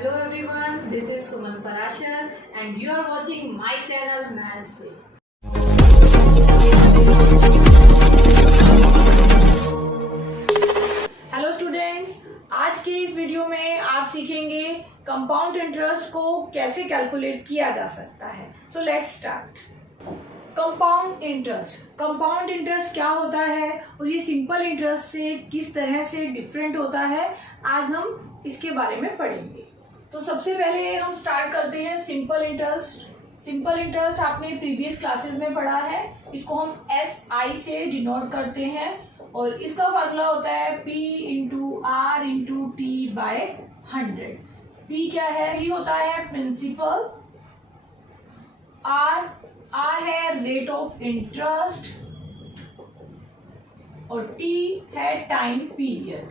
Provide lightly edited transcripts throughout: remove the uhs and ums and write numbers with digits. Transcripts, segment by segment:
Hello everyone, this is Suman Parashar and you are watching my channel Maths से। Hello students, आज के इस video में आप सीखेंगे कंपाउंड इंटरेस्ट को कैसे कैलकुलेट किया जा सकता है। So let's start. Compound interest क्या होता है और ये सिंपल इंटरेस्ट से किस तरह से डिफरेंट होता है, आज हम इसके बारे में पढ़ेंगे। तो सबसे पहले हम स्टार्ट करते हैं सिंपल इंटरेस्ट आपने प्रीवियस क्लासेस में पढ़ा है। इसको हम SI से डिनोट करते हैं और इसका फार्मूला होता है P into R into T by 100। P क्या है? P होता है प्रिंसिपल, R है रेट ऑफ इंटरेस्ट और T है टाइम पीरियड।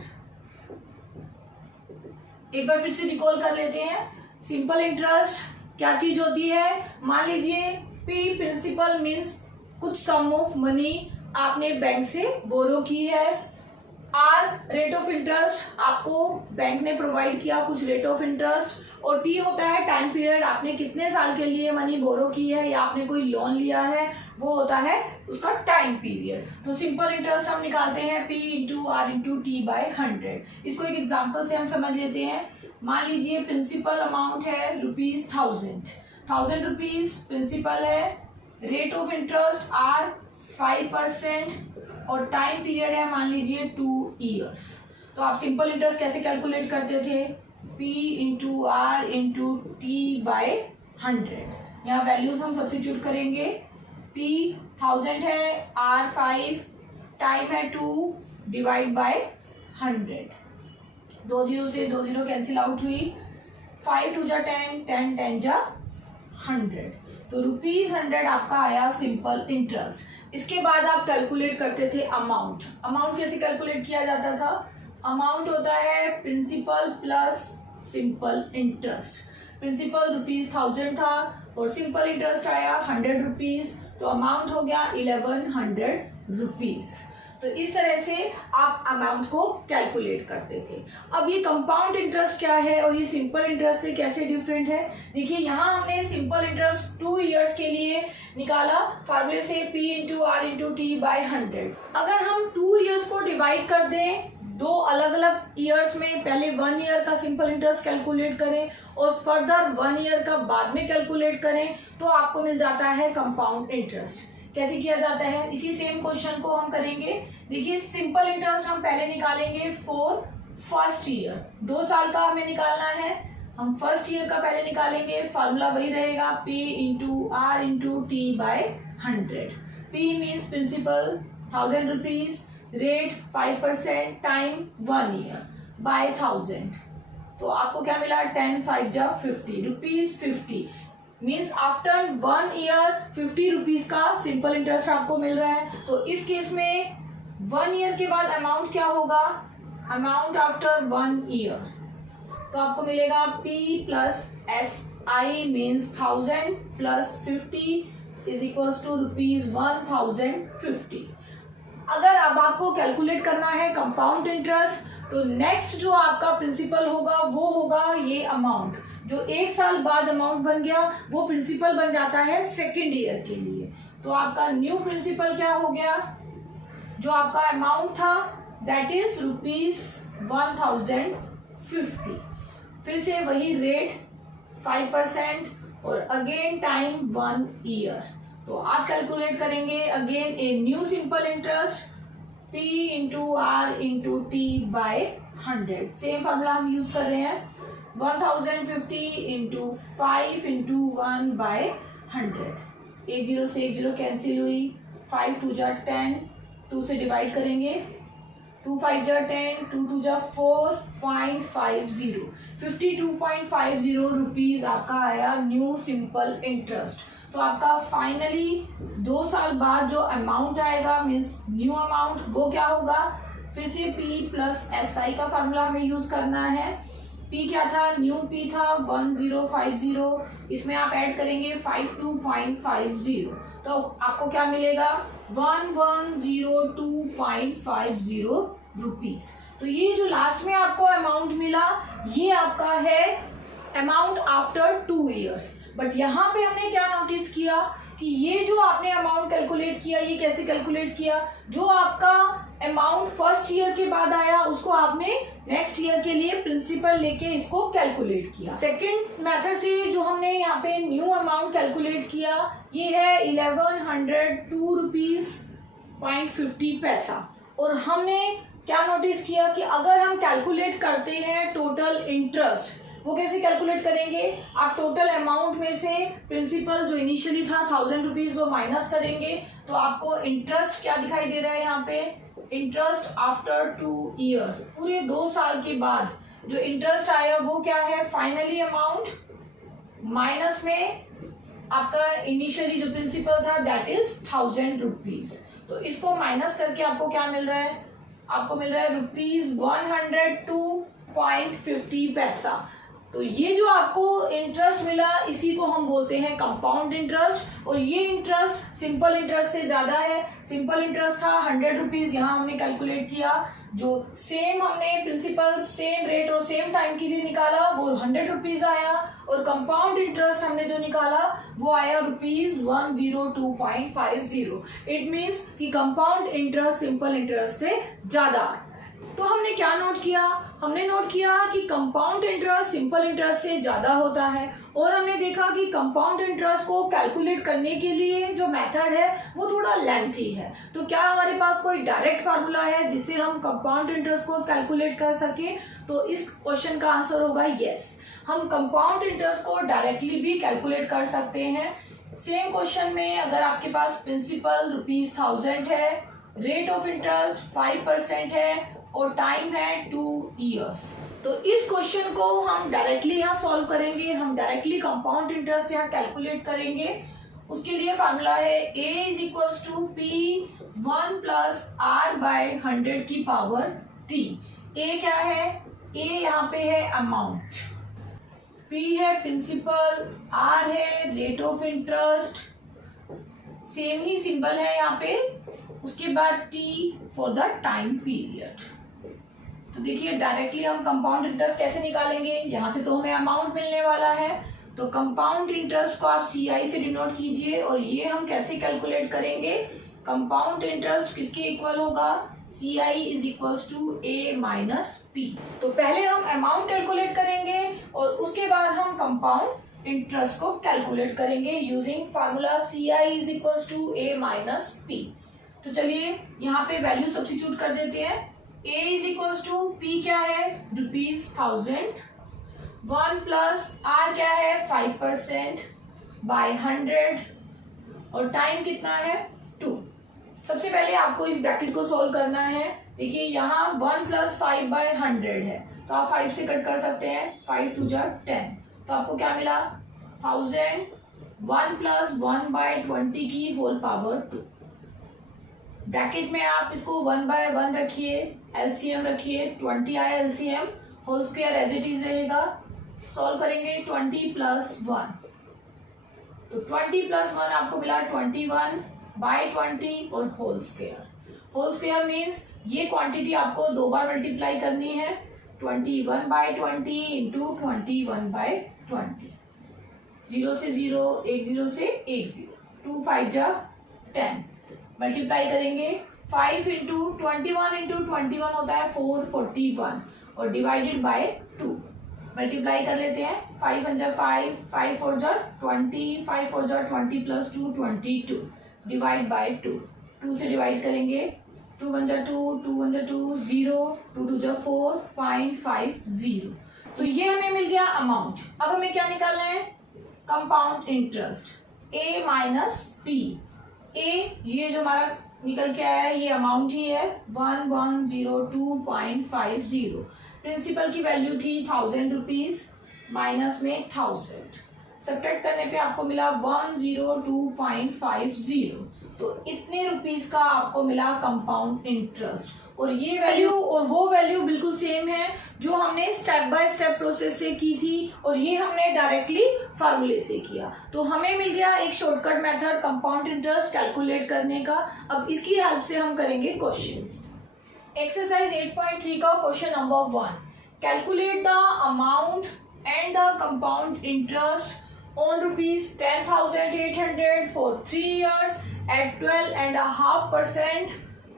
एक बार फिर से रिकॉल कर लेते हैं। सिंपल इंटरेस्ट क्या चीज होती है? मान लीजिए P प्रिंसिपल मीन्स कुछ सम ऑफ मनी आपने बैंक से बोरो की है। R रेट ऑफ इंटरेस्ट, आपको बैंक ने प्रोवाइड किया कुछ रेट ऑफ इंटरेस्ट। और T होता है टाइम पीरियड, आपने कितने साल के लिए मनी बोरो की है या आपने कोई लोन लिया है, वो होता है उसका टाइम पीरियड। तो सिंपल इंटरेस्ट हम निकालते हैं P into R into T by 100। इसको एक एग्जांपल से हम समझ लेते हैं। मान लीजिए प्रिंसिपल अमाउंट है ₹1000 रुपीज प्रिंसिपल है, रेट ऑफ इंटरेस्ट R 5% और टाइम पीरियड है मान लीजिए 2 ईयर्स। तो आप सिंपल इंटरेस्ट कैसे कैलकुलेट करते थे? P into R into T by 100। यहाँ वैल्यूज हम सब्स्टिट्यूट करेंगे। P 1000 है, R 5, टाइम है 2 डिवाइड बाय 100। 2 0 से 2 0 कैंसिल आउट हुई। 5 2 जा 10, 10 10 जा 100। तो ₹100 आपका आया सिंपल इंटरेस्ट। इसके बाद आप कैलकुलेट करते थे अमाउंट। अमाउंट कैसे कैलकुलेट किया जाता था? अमाउंट होता है principal plus simple interest. Principal ₹1000 था और सिंपल इंटरेस्ट आया 100 रुपीज, तो अमाउंट हो गया 1100 रुपीज। तो इस तरह से आप अमाउंट को कैलकुलेट करते थे। अब ये कंपाउंड इंटरेस्ट क्या है और ये सिंपल इंटरेस्ट से कैसे डिफरेंट है? देखिए यहाँ हमने सिंपल इंटरेस्ट 2 इयर्स के लिए निकाला फार्मूले से P into R into T by 100। अगर हम 2 इयर्स को डिवाइड कर दें दो अलग अलग ईयर्स में, पहले 1 ईयर का सिंपल इंटरेस्ट कैलकुलेट करें और फर्दर 1 ईयर का बाद में कैलकुलेट करें, तो आपको मिल जाता है कंपाउंड इंटरेस्ट। कैसे किया जाता है? इसी सेम क्वेश्चन को हम करेंगे। देखिए सिंपल इंटरेस्ट हम पहले निकालेंगे फॉर फर्स्ट ईयर, 2 साल का हमें निकालना है। हम फर्स्ट ईयर का पहले निकालेंगे, फार्मूला वही रहेगा P into R into T by 100। P means principal 1000 rupees, rate 5%, time 1 year by 1000। तो आपको क्या मिला? 10 5 जा 50 rupees 50 means after 1 year 50 rupees का सिंपल इंटरेस्ट आपको मिल रहा है। तो इस केस में 1 ईयर के बाद अमाउंट क्या होगा? अमाउंट आफ्टर 1 ईयर, तो आपको मिलेगा P plus SI means 1000 plus 50 is equals to ₹1050। अगर अब आपको कैलकुलेट करना है कंपाउंड इंटरेस्ट, तो नेक्स्ट जो आपका प्रिंसिपल होगा वो होगा ये अमाउंट। जो 1 साल बाद अमाउंट बन गया वो प्रिंसिपल बन जाता है सेकेंड ईयर के लिए। तो आपका न्यू प्रिंसिपल क्या हो गया? जो आपका अमाउंट था दैट इज ₹1050। फिर से वही रेट 5% और अगेन टाइम 1 ईयर। तो आप कैलकुलेट करेंगे again a new simple interest P into R into T by 100। Same formula हम यूज कर रहे हैं। 1050 इंटू 5 इंटू 1 बाय 100। 1 0 से 1 0 कैंसिल हुई। 5 2 जा 10, 2 से डिवाइड करेंगे। 2 5 जा 10, 2 2 जा 4.50। 52.50 रुपीज आपका आया न्यू सिंपल इंटरेस्ट। तो आपका फाइनली 2 साल बाद जो अमाउंट आएगा मीन्स न्यू अमाउंट, वो क्या होगा? फिर से P प्लस SI का फार्मूला हमें यूज करना है। P क्या था? न्यू P था 1050, इसमें आप ऐड करेंगे 52.50, तो आपको क्या मिलेगा? 1102.50 रुपीज। तो ये जो लास्ट में आपको अमाउंट मिला ये आपका है अमाउंट आफ्टर 2 years। बट यहाँ पे हमने क्या नोटिस किया कि ये जो आपने अमाउंट कैलकुलेट किया, ये कैसे कैलकुलेट किया, जो आपका अमाउंट फर्स्ट ईयर के बाद आया उसको आपने नेक्स्ट ईयर के लिए प्रिंसिपल लेके इसको कैलकुलेट किया। सेकंड मेथड से जो हमने यहाँ पे न्यू अमाउंट कैलकुलेट किया, ये है 1102 रुपीज 50 पैसा। और हमने क्या नोटिस किया कि अगर हम कैलकुलेट करते हैं टोटल इंटरेस्ट, वो कैसे कैलकुलेट करेंगे, आप टोटल अमाउंट में से प्रिंसिपल जो इनिशियली था 1000 रुपीज वो माइनस करेंगे, तो आपको इंटरेस्ट क्या दिखाई दे रहा है यहाँ पे, इंटरेस्ट आफ्टर 2 years, पूरे 2 साल के बाद जो इंटरेस्ट आया वो क्या है, फाइनली अमाउंट माइनस में आपका इनिशियली जो प्रिंसिपल था दैट इज 1000 रुपीज। तो इसको माइनस करके आपको क्या मिल रहा है, आपको मिल रहा है रुपीज 102.50 पैसा। तो ये जो आपको इंटरेस्ट मिला इसी को हम बोलते हैं कंपाउंड इंटरेस्ट। और ये इंटरेस्ट सिंपल इंटरेस्ट से ज्यादा है। सिंपल इंटरेस्ट था 100 रुपीज, यहाँ हमने कैलकुलेट किया, जो सेम हमने प्रिंसिपल सेम रेट और सेम टाइम के लिए निकाला वो 100 रुपीज आया, और कंपाउंड इंटरेस्ट हमने जो निकाला वो आया रुपीज 102.50। इट मीन्स कि कंपाउंड इंटरेस्ट सिंपल इंटरेस्ट से ज्यादा आया। तो हमने क्या नोट किया, हमने नोट किया कि कंपाउंड इंटरेस्ट सिंपल इंटरेस्ट से ज्यादा होता है, और हमने देखा कि कंपाउंड इंटरेस्ट को कैलकुलेट करने के लिए जो मेथड है वो थोड़ा लेंथी है। तो क्या हमारे पास कोई डायरेक्ट फार्मूला है जिससे हम कंपाउंड इंटरेस्ट को कैलकुलेट कर सके, तो इस क्वेश्चन का आंसर होगा यस, हम कंपाउंड इंटरेस्ट को डायरेक्टली भी कैलकुलेट कर सकते हैं। सेम क्वेश्चन में अगर आपके पास प्रिंसिपल रुपीज 1000 है, रेट ऑफ इंटरेस्ट 5% है और टाइम है 2 years, तो इस क्वेश्चन को हम डायरेक्टली यहाँ सॉल्व करेंगे, हम डायरेक्टली कंपाउंड इंटरेस्ट यहाँ कैलकुलेट करेंगे। उसके लिए फार्मूला है a is equals to P1 plus R by 100 की पावर t। a क्या है, a यहाँ पे है अमाउंट, p है प्रिंसिपल, r है rate of interest, same he symbol है यहाँ पे, उसके बाद t for the time period. तो देखिए डायरेक्टली हम कंपाउंड इंटरेस्ट कैसे निकालेंगे, यहाँ से तो हमें अमाउंट मिलने वाला है, तो कंपाउंड इंटरेस्ट को आप CI से डिनोट कीजिए, और ये हम कैसे कैलकुलेट करेंगे, कंपाउंड इंटरेस्ट किसके इक्वल होगा, CI is equals to A minus P। तो पहले हम अमाउंट कैलकुलेट करेंगे और उसके बाद हम कंपाउंड इंटरेस्ट को कैलकुलेट करेंगे using formula CI is equals to A minus P। तो चलिए यहाँ पे वैल्यू सब्स्टिट्यूट कर देते हैं। A is equals to P क्या है, रुपीज 1000, 1 प्लस R क्या है 5% बाय 100, और टाइम कितना है 2। सबसे पहले आपको इस ब्रैकेट को सॉल्व करना है। देखिए यहाँ 1 प्लस 5 बाय 100 है, तो आप 5 से कट कर सकते हैं, 5 2 जा 10, तो आपको क्या मिला 1000, 1 प्लस 1 बाय 20 की होल पावर 2। ब्रैकेट में आप इसको 1 बाय 1 रखिए, एलसीएम रखिए, 20 आया LCM, whole square as it is रहेगा। सॉल्व करेंगे 20 प्लस 1, तो 20 प्लस 1 आपको मिला 21 बाय 20 और whole square. Whole square means ये क्वांटिटी आपको 2 बार मल्टीप्लाई करनी है, 21 बाय 20 इंटू 21 बाय 20, 0 से 0, 1 0 से 1 0, 2 5 जा 10, मल्टीप्लाई करेंगे 5 इंटू 21 इंटू 21 होता है 441, और डिवाइडेड बाय 2 मल्टीप्लाई कर लेते हैं, 5 1 जा 5, 5 4 जा 20, 5 4 जा 20 प्लस 2 22, डिवाइड बाय 2, 2 से डिवाइड करेंगे, 2 1 जा 2, 2 1 जा 2, 0, 2 2 जा 4, 0.50। तो ये हमें मिल गया अमाउंट। अब हमें क्या निकालना है, compound interest A minus P। A ये जो हमारा निकल के आया है ये अमाउंट ही है 1102.50। प्रिंसिपल की वैल्यू थी 1000 रुपीज, माइनस में 1000, सब्ट्रैक्ट करने पे आपको मिला 102.50। तो इतने रुपीस का आपको मिला कंपाउंड इंटरेस्ट, और ये वैल्यू और वो वैल्यू बिल्कुल सेम है जो हमने स्टेप बाय स्टेप प्रोसेस से की थी, और ये हमने डायरेक्टली फार्मूले से किया। तो हमें मिल गया एक shortcut method compound interest calculate करने का। अब इसकी हेल्प से हम करेंगे क्वेश्चंस। एक्सरसाइज 8.3 का question number 1, calculate the amount and the compound interest on rupees 10,800 for 3 years at 12.5%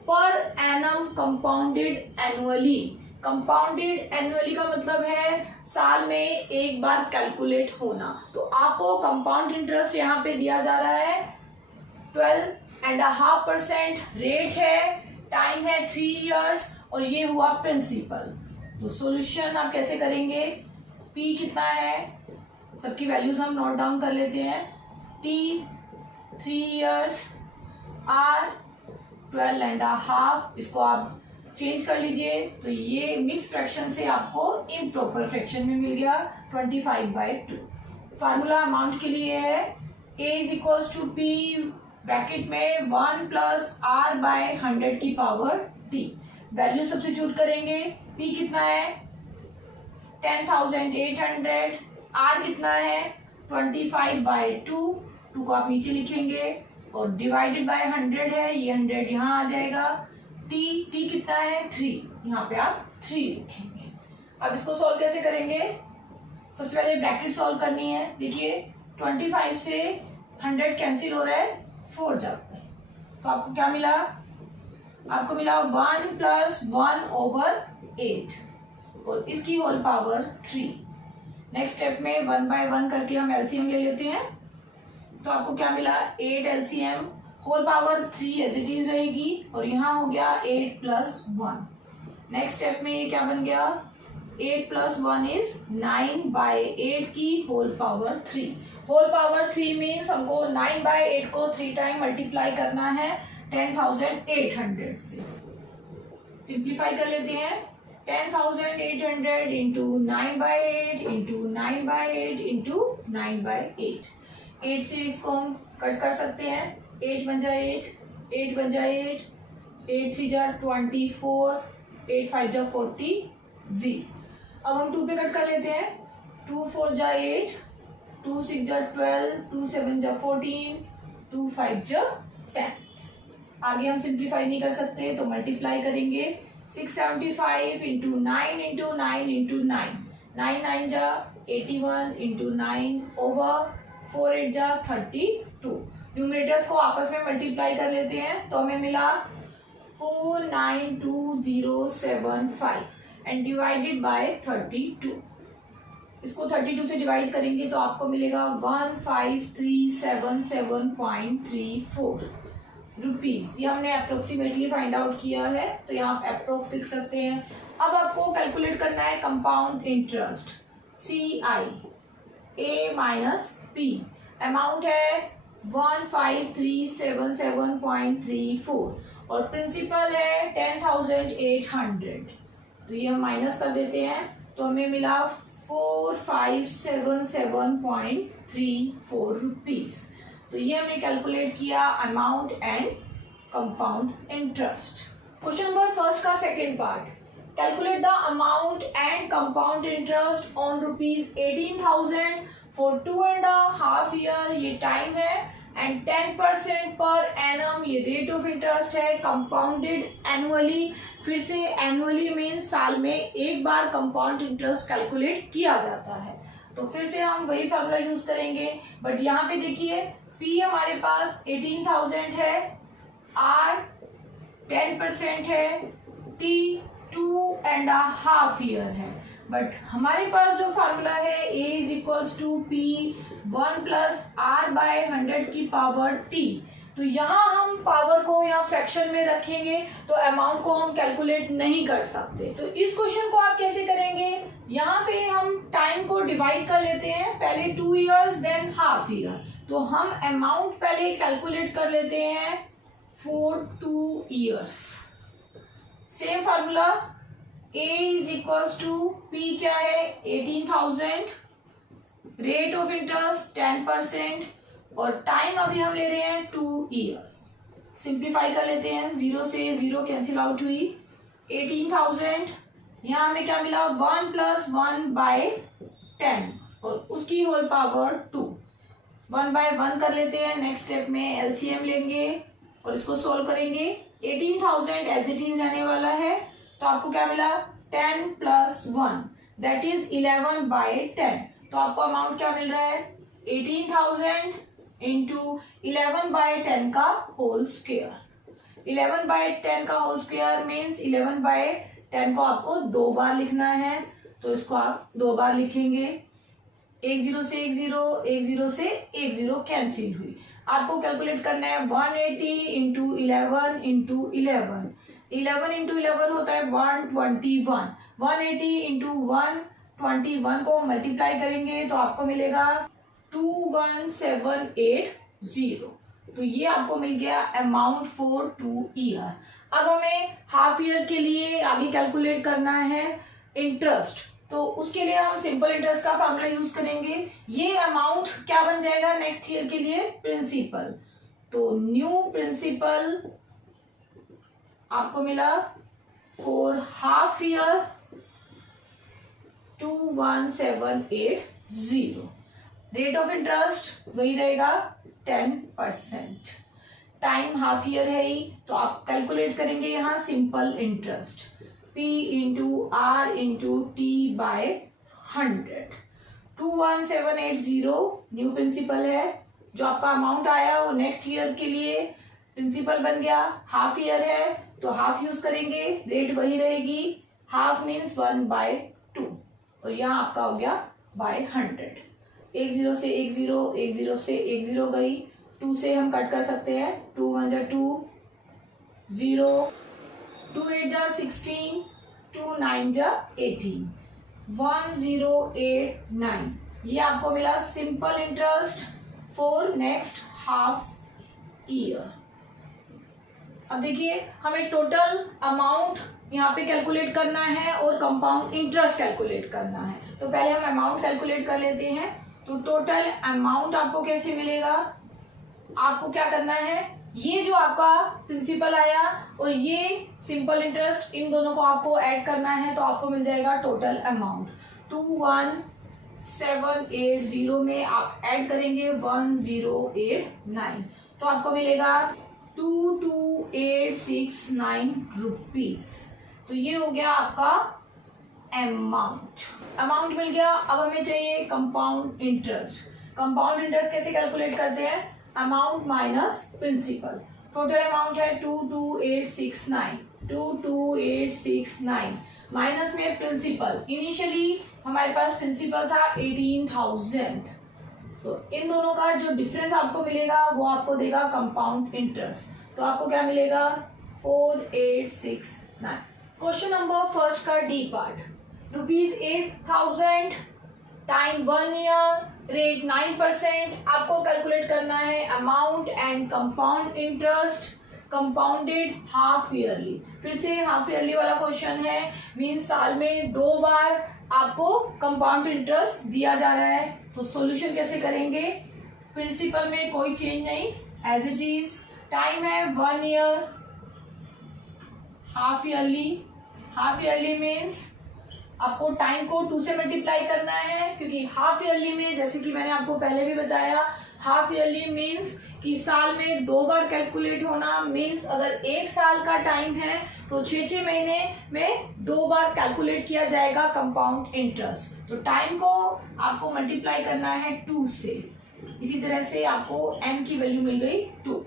per annum compounded annually। Compounded annually का मतलब है साल में एक बार कैलकुलेट होना। तो आपको कंपाउंड इंटरेस्ट यहाँ पे दिया जा रहा है 12.5% रेट है, टाइम है 3 इयर्स और ये हुआ प्रिंसिपल। तो सॉल्यूशन आप कैसे करेंगे, P कितना है, सबकी वैल्यूज हम नोट डाउन कर लेते हैं। T 3 इयर्स, R 12.5, इसको आप चेंज कर लीजिए तो ये मिक्स फ्रैक्शन से आपको इम्प्रॉपर फ्रैक्शन में मिल गया 25/2। फार्मूला अमाउंट के लिए है A is equals to P bracket में 1 प्लस R बाय 100 की पावर T। वैल्यू सब्स्टिट्यूट करेंगे, P कितना है 10,800, R कितना है 25/2, 2 को आप नीचे लिखेंगे और डिवाइडेड बाय 100 है, ये 100 यहाँ आ जाएगा। T कितना है 3, यहाँ पे आप 3 लिखेंगे। अब इसको सॉल्व कैसे करेंगे, सबसे पहले ब्रैकेट सॉल्व करनी है। देखिए 25 से 100 कैंसिल हो रहा है, 4 जाता है, तो आपको क्या मिला, आपको मिला 1 प्लस 1/8 और इसकी होल पावर 3। नेक्स्ट स्टेप में 1/1 करके हम एलसीएम ले लेते हैं, तो आपको क्या मिला 8 LCM, whole power 3 as it is रहेगी और यहाँ हो गया 8 प्लस 1। नेक्स्ट स्टेप में ये क्या बन गया 8 प्लस 1 इज 9/8 की whole power 3। Whole power 3 means हमको 9/8 को 3 टाइम मल्टीप्लाई करना है 10,800 से। सिंप्लीफाई कर लेते हैं, 10,800 इंटू 9/8 इंटू 9/8 इंटू 9/8। 8 से इसको हम कट कर सकते हैं, 8 बन जाए 8, 8 बन जाए 8, 8 3 जा 24, 8 5 जा 40। अब हम 2 पे कट कर लेते हैं, 2 4 जा 8, 2 6 जा 12, 2 7 जा 14, 2 5 जा 10। आगे हम सिंप्लीफाई नहीं कर सकते तो मल्टीप्लाई करेंगे, 675 इंटू 9 इंटू 9 इंटू 9, 9 9 जा 81 इंटू 9 ओवर 4 8 जा 32। न्यूमरेटर्स को आपस में मल्टीप्लाई कर लेते हैं तो हमें मिला 492,075 एंड डिवाइडेड बाय 32। इसको 32 से डिवाइड करेंगे तो आपको मिलेगा 15,377.34 रुपीज। ये हमने अप्रोक्सीमेटली फाइंड आउट किया है, तो यहाँ आप अप्रोक्स लिख सकते हैं। अब आपको कैलकुलेट करना है compound interest CI A minus P। Amount है 15,377.34 और प्रिंसिपल है 10,800। तो ये हम माइनस कर देते हैं तो हमें मिला 4,577.34 रुपीज। तो ये हमने कैलकुलेट किया amount and compound interest. Question number first का second part, calculate the amount and compound interest on rupees 18,000 for 2.5 year, ये टाइम है, एंड 10% पर एनम ये रेट ऑफ इंटरेस्ट है, कंपाउंडेड एनुअली। फिर से एनुअली मीन्स साल में एक बार कंपाउंड इंटरेस्ट कैलकुलेट किया जाता है। तो फिर से हम वही फार्मूला यूज करेंगे, बट यहाँ पे देखिए P हमारे पास 18,000 है, R 10% है, T 2.5 ईयर है। बट हमारे पास जो फार्मूला है A is equals to P 1 plus R by 100 की पावर T। तो यहाँ हम पावर को यहाँ फ्रैक्शन में रखेंगे तो अमाउंट को हम कैलकुलेट नहीं कर सकते। तो इस क्वेश्चन को आप कैसे करेंगे, यहाँ पे हम टाइम को डिवाइड कर लेते हैं, पहले 2 इयर्स देन हाफ ईयर। तो हम अमाउंट पहले कैलकुलेट कर लेते हैं for 2 years. Same formula A is equals to P क्या है 18,000, रेट ऑफ इंटरेस्ट 10% और टाइम अभी हम ले रहे हैं 2 इयर्स। सिंप्लीफाई कर लेते हैं, 0 से 0 कैंसिल आउट हुई, 18,000 यहाँ हमें क्या मिला 1 प्लस 1 बाय 10 और उसकी होल पावर 2। 1/1 कर लेते हैं, नेक्स्ट स्टेप में एलसीएम लेंगे और इसको सोल्व करेंगे। 18,000 एज इट इज रहने वाला है तो आपको क्या मिला 10 प्लस 1 दैट इज 11/10। तो आपको अमाउंट क्या मिल रहा है 18,000 इंटू 11/10 का होल स्क्वायर। 11/10 का होल स्क्वायर मीन्स 11/10 को आपको 2 बार लिखना है, तो इसको आप 2 बार लिखेंगे। 1 0 से 1 0, 1 0 से 1 0 कैंसिल हुई। आपको कैलकुलेट करना है 180 इंटू 11 इंटू 11। 11 इंटू 11 होता है 121। 180 इंटू 121 को मल्टीप्लाई करेंगे तो आपको मिलेगा 21780। तो ये आपको मिल गया अमाउंट फॉर 2 ईयर। अब हमें हाफ ईयर के लिए आगे कैलकुलेट करना है इंटरेस्ट, तो उसके लिए हम सिंपल इंटरेस्ट का फॉर्मूला यूज करेंगे। ये अमाउंट क्या बन जाएगा नेक्स्ट ईयर के लिए प्रिंसिपल। तो न्यू प्रिंसिपल आपको मिला for half year 21780। Rate of interest वही रहेगा 10%। टाइम हाफ ईयर है ही, तो आप कैलकुलेट करेंगे यहां simple interest P into R into T by 100। 21780 new principal है। जो आपका अमाउंट आया वो नेक्स्ट ईयर के लिए प्रिंसिपल बन गया। हाफ ईयर है तो हाफ यूज करेंगे, रेट वही रहेगी। हाफ मीन्स 1/2 और यहाँ आपका हो गया बाय 100। 1 0 से 1 0, 1 0 से 1 0 गई, 2 से हम कट कर सकते हैं। 2 1 जा 2 0, 2 8 जा 16, 2 9 जा 18, 1089। ये आपको मिला simple interest for next half year. अब देखिए हमें टोटल अमाउंट यहाँ पे कैलकुलेट करना है और कंपाउंड इंटरेस्ट कैलकुलेट करना है। तो पहले हम अमाउंट कैलकुलेट कर लेते हैं। तो टोटल अमाउंट आपको कैसे मिलेगा, आपको क्या करना है, ये जो आपका प्रिंसिपल आया और ये सिंपल इंटरेस्ट, इन दोनों को आपको ऐड करना है, तो आपको मिल जाएगा टोटल अमाउंट 21780 में आप ऐड करेंगे 1089, तो आपको मिलेगा 22,869 रुपीज। तो ये हो गया आपका अमाउंट मिल गया। अब हमें चाहिए कंपाउंड इंटरेस्ट। कंपाउंड इंटरेस्ट कैसे कैलकुलेट करते हैं, amount minus principal. Total amount है 22,869 माइनस में प्रिंसिपल। इनिशियली हमारे पास प्रिंसिपल था 18,000, तो इन दोनों का जो डिफरेंस आपको मिलेगा वो आपको देगा कंपाउंड इंटरेस्ट। तो आपको क्या मिलेगा 4869। क्वेश्चन नंबर फर्स्ट का D part, ₹8,000 time 1 year, rate 9%। आपको कैलकुलेट करना है amount and compound interest compounded half yearly. फिर से हाफ ईयरली वाला क्वेश्चन है, मीन्स साल में 2 बार आपको कंपाउंड इंटरेस्ट दिया जा रहा है। तो सॉल्यूशन कैसे करेंगे, प्रिंसिपल में कोई चेंज नहीं, एज इट इज। टाइम है 1 ईयर, हाफ ईयरली मीन्स आपको टाइम को 2 से मल्टीप्लाई करना है, क्योंकि हाफ ईयरली में जैसे कि मैंने आपको पहले भी बताया, हाफ ईयरली मीन्स कि साल में 2 बार कैलकुलेट होना। मीन्स अगर 1 साल का टाइम है तो 6 महीने में 2 बार कैलकुलेट किया जाएगा कंपाउंड इंटरेस्ट। तो टाइम को आपको मल्टीप्लाई करना है 2 से। इसी तरह से आपको m की वैल्यू मिल गई 2।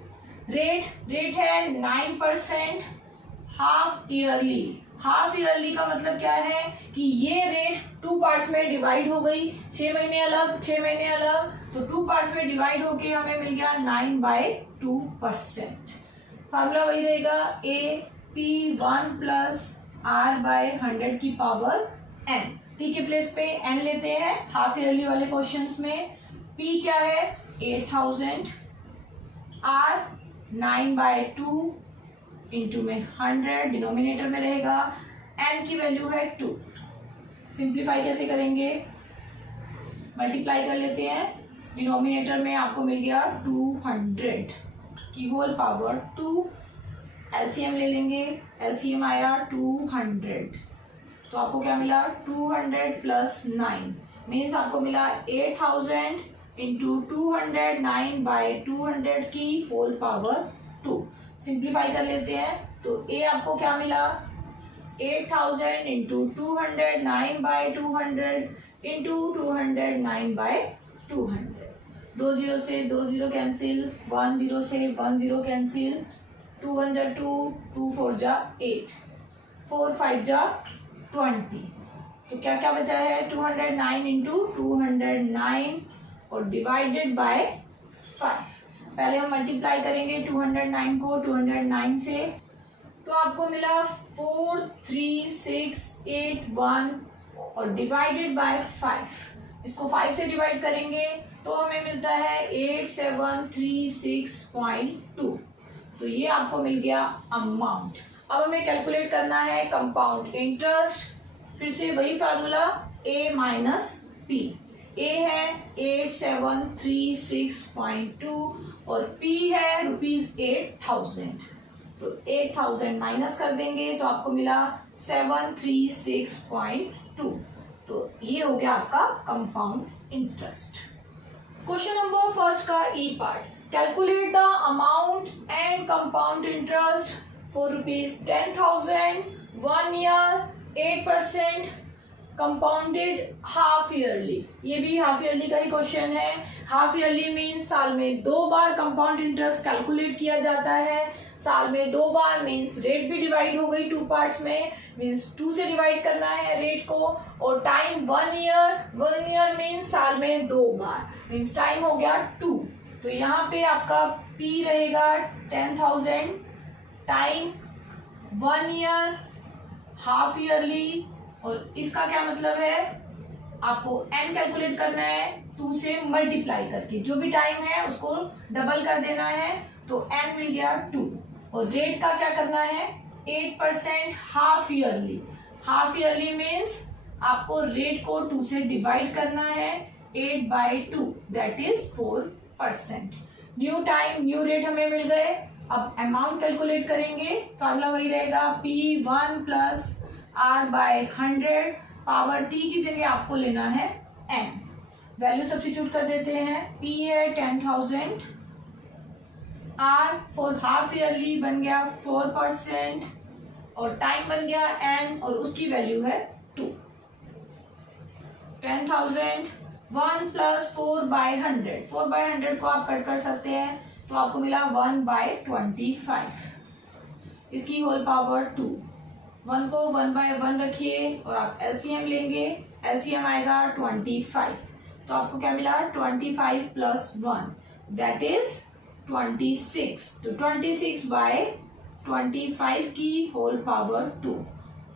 रेट है 9%। हाफ ईयरली का मतलब क्या है कि ये रेट 2 पार्ट्स में डिवाइड हो गई, 6 महीने अलग 6 महीने अलग, तो 2 पार्ट्स में डिवाइड होके हमें मिल गया 9/2%। फार्मूला वही रहेगा AP1 प्लस R/100 की पावर n। t के प्लेस पे n लेते हैं हाफ ईयरली वाले क्वेश्चंस में। p क्या है 8,000, r 9/2 इंटू में 100 डिनोमिनेटर में रहेगा, n की वैल्यू है 2। सिंप्लीफाई कैसे करेंगे, मल्टीप्लाई कर लेते हैं। डिनोमिनेटर में आपको मिल गया 200 की होल पावर 2। एलसीएम ले लेंगे, एलसीएम आया 200, तो आपको क्या मिला 200 प्लस 9 मीन्स आपको मिला 8,000 इंटू 200 9/200 की होल पावर 2। सिंप्लीफाई कर लेते हैं तो a आपको क्या मिला 8,000 इंटू 200 9/200 इंटू 209/200। 20 से 20 कैंसिल, 10 से 10 कैंसिल, 2 1 जा 2, 2 4 जा 8, 4 5 जा 20। तो क्या क्या बचा है, 209 इंटू 209 और डिवाइडेड बाय 5। पहले हम मल्टीप्लाई करेंगे 209 को 209 से, तो आपको मिला 43681 और डिवाइडेड बाय 5। इसको 5 से डिवाइड करेंगे तो हमें मिलता है 8736.2। तो ये आपको मिल गया अमाउंट। अब हमें कैलकुलेट करना है कंपाउंड इंटरेस्ट। फिर से वही formula a minus P. a है 8736.2 और p है ₹8000। तो 8000 माइनस कर देंगे तो आपको मिला 736.2। तो ये हो गया आपका compound interest. Question number first का E part, calculate the amount and compound interest for ₹10,000 1 year 8% compounded half yearly. ये भी हाफ ईयरली का ही क्वेश्चन है। हाफ ईयरली मीन्स साल में 2 बार कंपाउंड इंटरेस्ट कैलकुलेट किया जाता है। साल में 2 बार मीन्स रेट भी डिवाइड हो गई 2 पार्ट्स में, मीन्स 2 से डिवाइड करना है रेट को। और टाइम 1 ईयर, 1 ईयर मीन्स साल में 2 बार, मीन्स टाइम हो गया 2। तो यहाँ पे आपका P रहेगा 10,000 टाइम 1 ईयर हाफ ईयरली। और इसका क्या मतलब है, आपको n कैलकुलेट करना है 2 से मल्टीप्लाई करके, जो भी टाइम है उसको डबल कर देना है तो n मिल गया 2। और रेट का क्या करना है 8% half yearly. Half yearly means आपको रेट को 2 से डिवाइड करना है 8/2 that is 4%। New time new rate हमें मिल गए। अब अमाउंट कैलकुलेट करेंगे, फार्मूला वही रहेगा P1 plus R/100। Power T की जगह आपको लेना है n। वैल्यू सब्स्टिट्यूट कर देते हैं। P है 10,000, R फॉर हाफ ईयरली बन गया 4% और टाइम बन गया n और उसकी वैल्यू है 2। 10,000 1 प्लस 4/100, 4/100 को आप कट कर सकते हैं तो आपको मिला 1/25। इसकी होल पावर 2। 1 को 1/1 रखिए और आप एलसीएम लेंगे, एलसीएम आएगा 25। तो आपको क्या मिला 25 प्लस 1 दैट इज 26। तो 26/25 की whole power 2।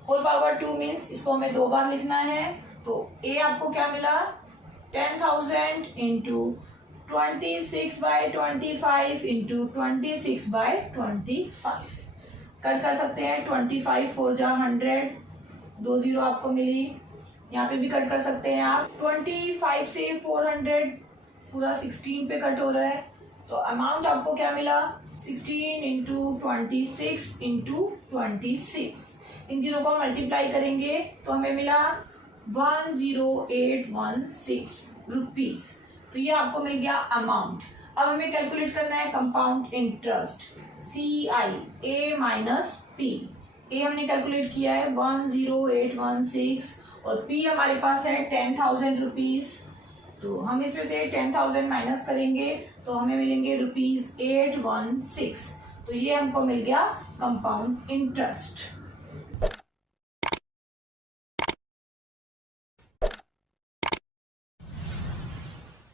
Whole power 2 means इसको हमें 2 बार लिखना है। तो ए आपको क्या मिला 10,000 इंटू 26/25 इंटू 26/25 कट कर सकते हैं। 25 4 जा 100, 2 0 आपको मिली। यहाँ पे भी कट कर सकते हैं आप। 25 से 400 पूरा 16 पे कट हो रहा है तो अमाउंट आपको क्या मिला 16 इंटू 26 इंटू 26। इन जीरो को मल्टीप्लाई करेंगे तो हमें मिला 10816 रुपीज। तो ये आपको मिल गया अमाउंट। अब हमें कैलकुलेट करना है compound interest CI A minus P। ए हमने कैलकुलेट किया है 10816 और P हमारे पास है 10,000 रुपीज। तो हम इसमें से 10,000 माइनस करेंगे तो हमें मिलेंगे ₹816। तो ये हमको मिल गया कंपाउंड इंटरेस्ट।